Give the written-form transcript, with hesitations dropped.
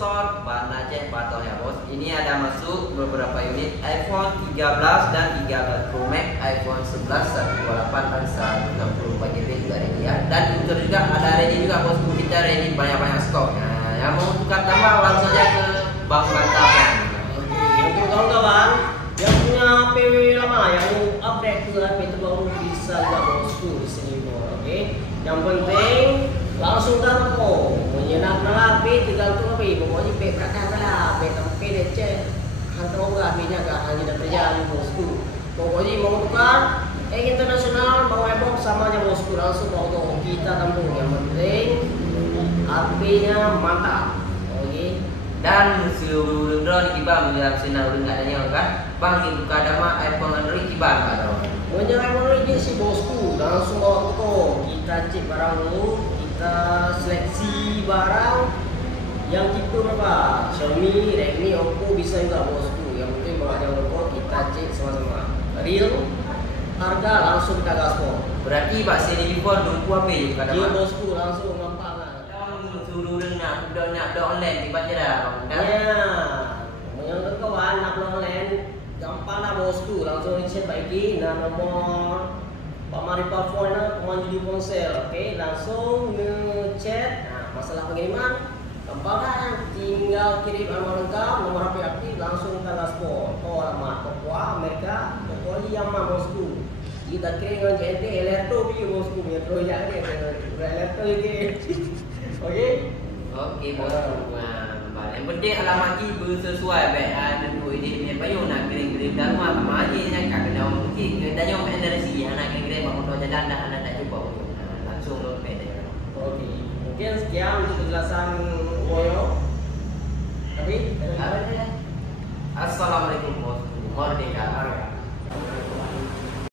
store Banda Aceh Batok ya bos. Ini ada masuk beberapa unit iPhone 13 dan 13 Pro Max, iPhone 11, 128 dan 164 GB juga ready ya. Dan untuk juga ada ready juga bos, kita ready banyak-banyak stok. Nah, yang mau tukar tambah langsung aja ke Bang Mantap. Untuk kawan-kawan yang punya HP lama yang mau update ke HP terbaru bisa juga bosku di sini bos. Oke. Yang penting langsung taruh menyenak HP tergantung HP. Pokoknya HP belakang lah, HP tempe lecet. Hantar orang HP-nya gak hanya dah terjadi bosku. Pokoknya mau tukar internasional mau ebox sama aja bosku, langsung mau kita tampung. Yang penting HP-nya mantap. Oke. Dan seluruh drone kibar menjelang sinar udah adanya kan bang dibuka dama iPhone Android kibar nggak dong menjelang Android si bosku langsung bawa toko kita cek barang dulu, kita seleksi barang yang tipe berapa Xiaomi, Redmi, Oppo bisa juga bosku. Yang penting bawa jauh toko kita cek sama-sama real harga langsung kita gaspol. berarti Pak sini di phone nunggu apa ya buka Iya dama bosku langsung gampang lah. suruh nak online tiba aja dah kan Ya, yang kawan nak online gampang lah bosku, langsung chat baiki dan nomor Pak Mari Parfum pemandu ponsel. Oke, langsung ngechat. Nah, masalah pengiriman gampang kan, tinggal kirim alamat lengkap, nomor HP aktif, langsung kita gaspol. Oh, alamat toko Amerika, toko Yamaha bosku. Kita kirim dengan JNT Electro bi bosku, Metro ya ni, Electro ini. Oke. oke bos nah, yang penting alamat kita sesuai baik dan ini punya payung nak kirim dan rumah sama aja yang kakak dah mungkin kita yang main dari sini anak kirim bangun doa jalan dah anak tak cuba langsung lo pede. Oke, mungkin sekian untuk penjelasan Woyo. Tapi Assalamualaikum bos, merdeka.